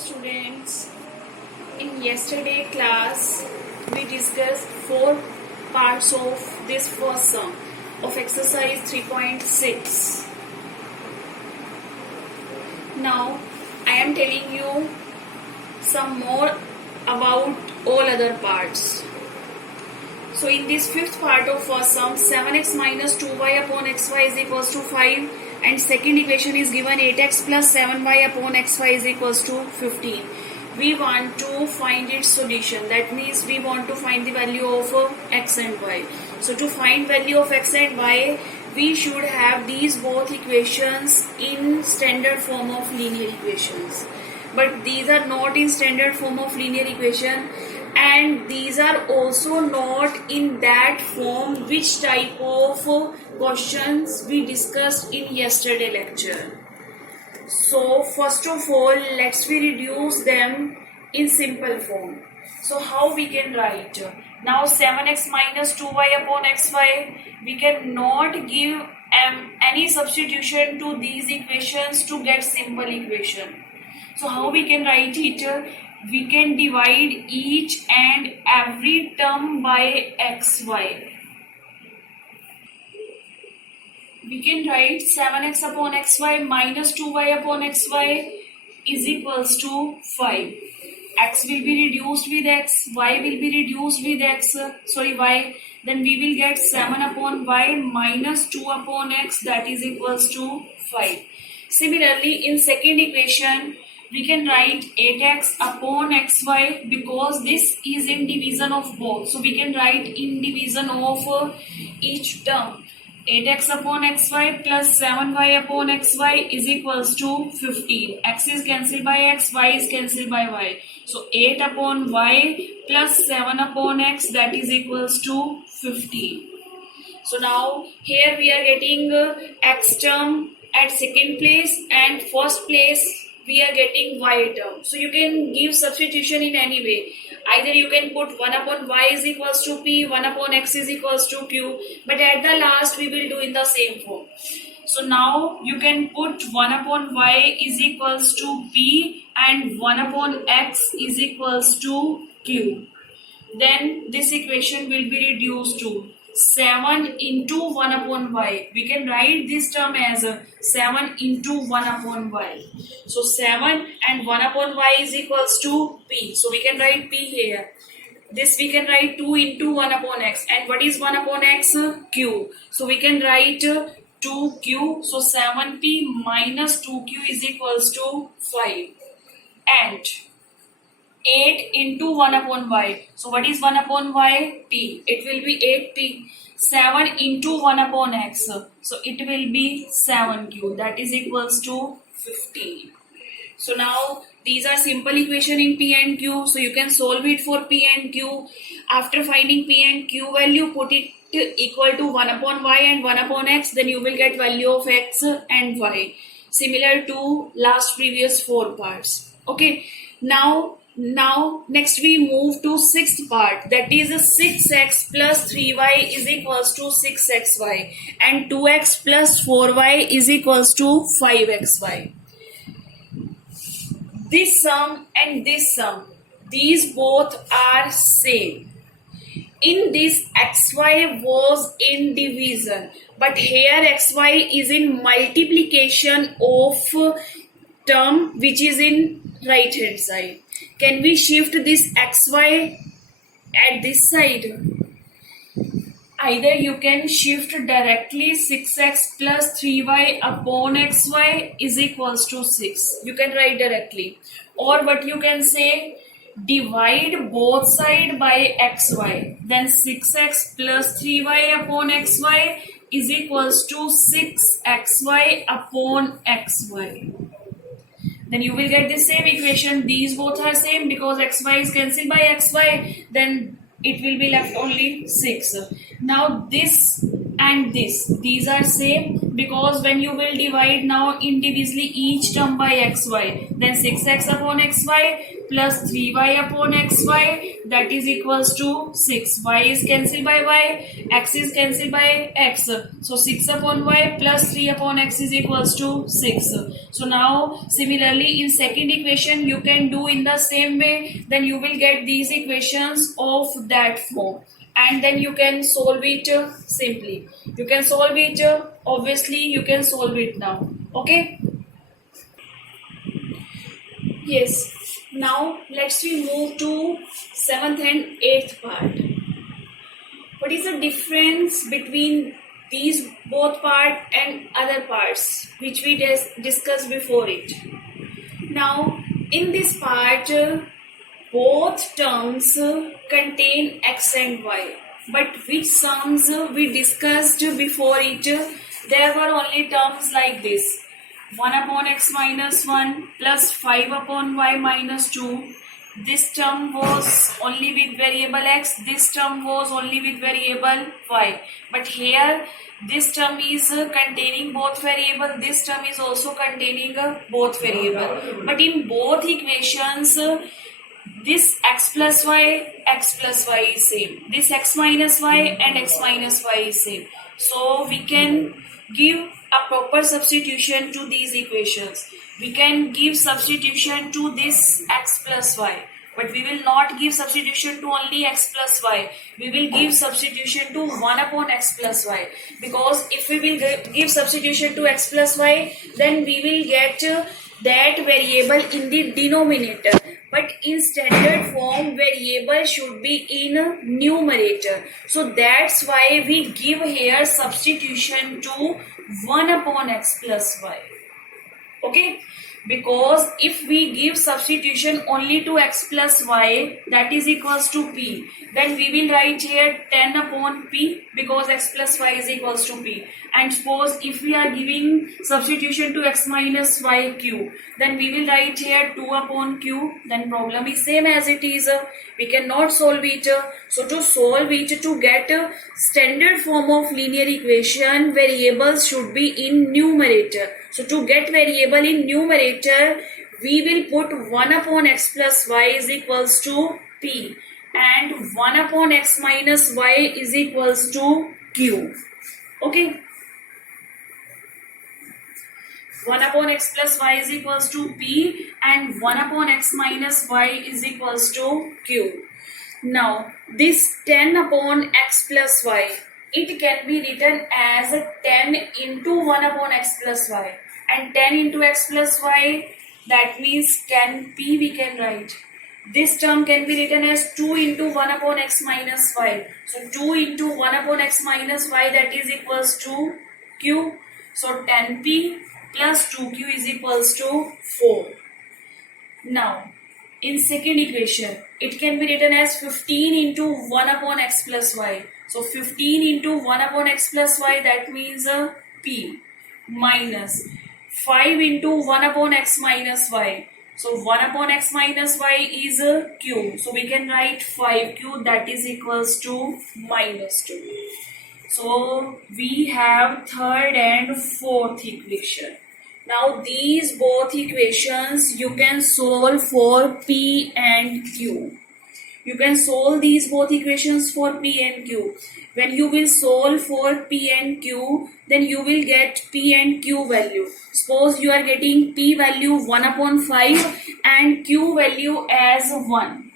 students. In yesterday class, we discussed 4 parts of this first sum of exercise 3.6. Now, I am telling you some more about all other parts. So, in this fifth part of first sum, 7x minus 2y upon xy is equals to 5, and second equation is given 8x plus 7y upon xy is equals to 15. We want to find its solution. That means we want to find the value of x and y. So to find value of x and y, we should have these both equations in standard form of linear equations. But these are not in standard form of linear equation, and these are also not in that form which type of questions we discussed in yesterday lecture. So first of all, let's reduce them in simple form. So how we can write? Now 7x minus 2y upon xy, we cannot give any substitution to these equations to get simple equation. So how we can write it? We can divide each and every term by xy. We can write 7x upon xy minus 2y upon xy is equals to 5. X will be reduced with x, y will be reduced with y. Then we will get 7 upon y minus 2 upon x, that is equals to 5. Similarly, in second equation, we can write 8x upon xy because this is in division of both. So we can write in division of each term. 8x upon xy plus 7y upon xy is equals to 15. X is cancelled by x, y is cancelled by y. So 8 upon y plus 7 upon x, that is equals to 15. So now here we are getting x term at second place, and first place we are getting y term. So you can give substitution in any way. Either you can put 1 upon y is equals to p, 1 upon x is equals to q, but at the last we will do in the same form. So now you can put 1 upon y is equals to p and 1 upon x is equals to q. Then this equation will be reduced to 7 into 1 upon y. We can write this term as 7 into 1 upon y. So 7 and 1 upon y is equals to p. So we can write p here. This we can write 2 into 1 upon x. And what is 1 upon x? Q. So we can write 2q. So 7p minus 2q is equals to 5. And 8 into 1 upon y. So what is 1 upon y? T. It will be 8t. 7 into 1 upon x. So it will be 7q. That is equals to 15. So now these are simple equation in p and q. So you can solve it for p and q. After finding p and q value, put it equal to 1 upon y and 1 upon x. Then you will get value of x and y. Similar to last previous 4 parts. Okay. Now next we move to sixth part, that is 6x plus 3y is equals to 6xy and 2x plus 4y is equals to 5xy. This sum and this sum, these both are same. In this xy was in division, but here xy is in multiplication of term which is in right hand side. Can we shift this xy at this side? Either you can shift directly 6x plus 3y upon xy is equals to 6. You can write directly. Or what you can say, divide both sides by xy. Then 6x plus 3y upon xy is equals to 6xy upon xy. Then you will get the same equation. These both are same because xy is cancelled by xy. Then it will be left only 6. Now this and this, these are same because when you will divide now indivisibly each term by xy, then 6x upon xy plus 3y upon xy, that is equals to 6. Y is cancelled by y, x is cancelled by x. So 6 upon y plus 3 upon x is equals to 6. So now similarly in second equation you can do in the same way, then you will get these equations of that form. And then you can solve it simply. You can solve it, obviously you can solve it now. Okay? Yes. Now let's we move to 7th and 8th part. What is the difference between these both part and other parts which we discussed before it? Now in this part, both terms contain x and y, but which sums we discussed before it, there were only terms like this: 1 upon x minus 1 plus 5 upon y minus 2. This term was only with variable x, this term was only with variable y. But here this term is containing both variable, this term is also containing both variable. But in both equations, this x plus y is same. This x minus y and x minus y is same. So we can give a proper substitution to these equations. We can give substitution to this x plus y. But we will not give substitution to only x plus y. We will give substitution to 1 upon x plus y. Because if we will give substitution to x plus y, then we will get that variable in the denominator. But in standard form, variable should be in numerator. So that's why we give here substitution to 1 upon x plus y. Okay? Because if we give substitution only to x plus y, that is equals to p, then we will write here 10 upon p, because x plus y is equals to p. And suppose if we are giving substitution to x minus y q, then we will write here 2 upon q. Then problem is same as it is. We cannot solve it. So to solve it, to get a standard form of linear equation, variables should be in numerator. So to get variable in numerator, we will put 1 upon x plus y is equals to p, and 1 upon x minus y is equals to q. Okay? 1 upon x plus y is equals to p, and 1 upon x minus y is equals to q. Now this 10 upon x plus y, it can be written as 10 into 1 upon x plus y, and 10 into x plus y, that means 10p we can write. This term can be written as 2 into 1 upon x minus y. So 2 into 1 upon x minus y, that is equals to q. So 10p plus 2q is equals to 4. Now in second equation, it can be written as 15 into 1 upon x plus y. So 15 into 1 upon x plus y, that means p, minus 5 into 1 upon x minus y. So 1 upon x minus y is q. So we can write 5q, that is equals to minus 2. So we have third and fourth equation. Now these both equations you can solve for p and q. You can solve these both equations for p and q. When you will solve for p and q, then you will get p and q value. Suppose you are getting p value 1 upon 5 and q value as 1.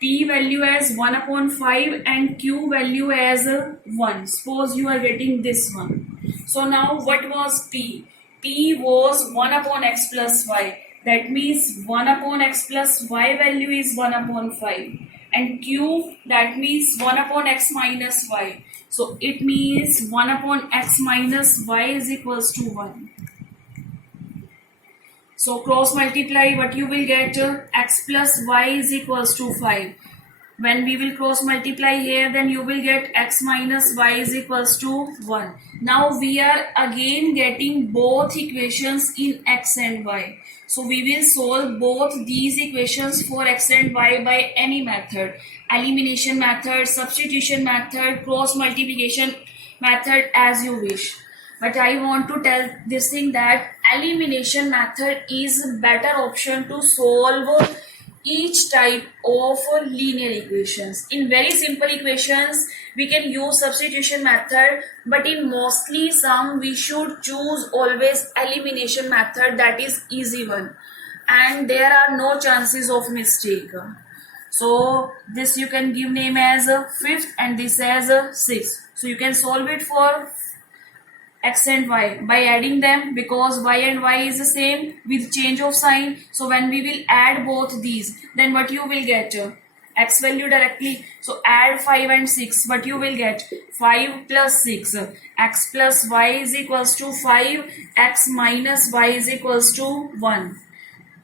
P value as 1 upon 5 and q value as 1. Suppose you are getting this one. So now what was p? P was 1 upon x plus y. That means 1 upon x plus y value is 1 upon 5. And q, that means 1 upon x minus y. So it means 1 upon x minus y is equals to 1. So cross multiply, what you will get, x plus y is equals to 5. When we will cross multiply here, then you will get x minus y is equals to 1. Now we are again getting both equations in x and y. So we will solve both these equations for x and y by any method. Elimination method, substitution method, cross multiplication method, as you wish. but I want to tell this thing that elimination method is better option to solve each type of linear equations. In very simple equations, we can use substitution method, but in mostly some we should choose always elimination method, that is easy one, and there are no chances of mistake. So this you can give name as fifth and this as sixth. So you can solve it for x and y by adding them, because y and y is the same with change of sign. So when we will add both these, then what you will get? X value directly. So add 5 and 6, what you will get? 5 plus 6. X plus y is equals to 5. X minus y is equals to 1.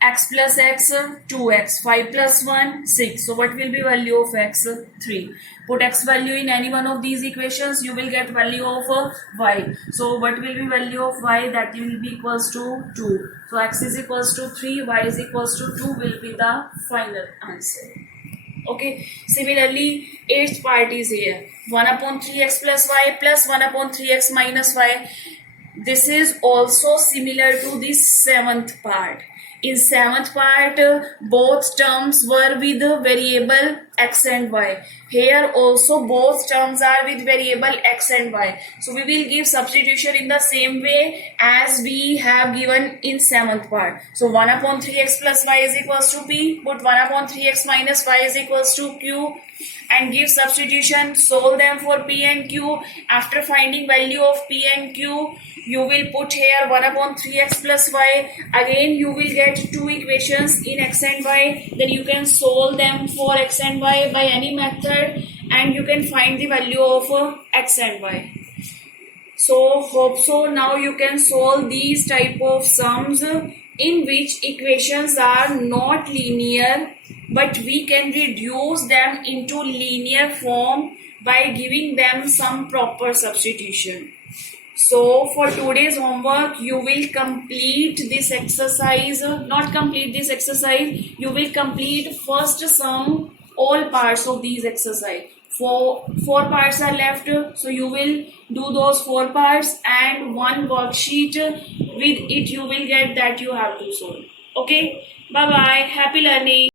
X plus x 2x, 5 plus 1 6. So what will be value of x? 3. Put x value in any one of these equations, you will get value of y. So what will be value of y? That will be equals to 2. So x is equals to 3, y is equals to 2 will be the final answer. Okay, similarly 8th part is here, 1 upon 3x plus y plus 1 upon 3x minus y. This is also similar to the 7th part. In 7th part, both terms were with variable x and y. Here also both terms are with variable x and y. So we will give substitution in the same way as we have given in 7th part. So 1 upon 3x plus y is equals to p. Put 1 upon 3x minus y is equals to q. And give substitution, solve them for p and q. After finding value of p and q, you will put here 1 upon 3x plus y. Again you will get two equations in x and y. Then you can solve them for x and y by any method, and you can find the value of x and y. So hope so now you can solve these type of sums in which equations are not linear, but we can reduce them into linear form by giving them some proper substitution. So for today's homework, you will complete this exercise, not complete this exercise, you will complete first sum, all parts of these exercise. Four parts are left, so you will do those 4 parts, and one worksheet with it you will get that you have to solve. Okay, bye bye, happy learning.